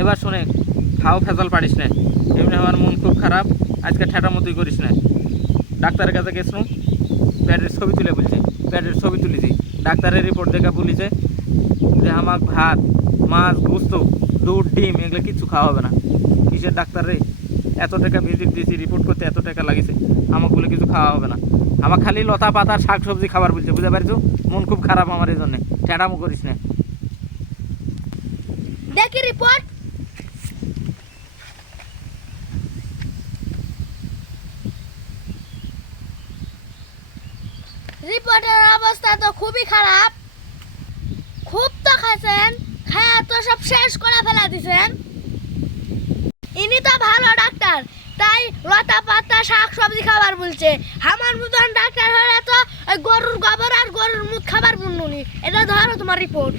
এবার শুনে খাও ফেজাল পারিস না, এমনি আমার মন খুব খারাপ, আজকে ঠেটা মতোই করিস না। ডাক্তারের কাছে গেছিলাম, পেটের ছবি তুলে বলছে, পেটের ছবি তুলেছি, ডাক্তারের রিপোর্ট দেখে বলেছে যে আমার ভাত মাছ গোস্ত দুধ ডিম এগুলো কিচ্ছু খাওয়া হবে না। কিসের ডাক্তার রে, এত টাকা ভিজিট দিয়েছি, রিপোর্ট করতে এত টাকা লাগিয়েছে, আমাকে বলে কিছু খাওয়া হবে না। আমার খালি লতা পাতার শাক সবজি খাবার বলছে, বুঝতে পারছো? মন খুব খারাপ আমার এই জন্যে, ঠেটামো করিস না। দেখি রিপোর্ট। রিপোর্টের অবস্থা তো খুবই খারাপ, খুব তো খাচ্ছেন, খায়া তো সব শেষ করে ফেলা দিছেন। ইনি তো ভালো ডাক্তার, তাই লতা পাতা শাক সবজি খাবার বলছে। আমার মতন ডাক্তার হলে তো ওই গরুর গোবর আর গরুর মুখ খাবার বলুনি। এটা ধরো তোমার রিপোর্ট।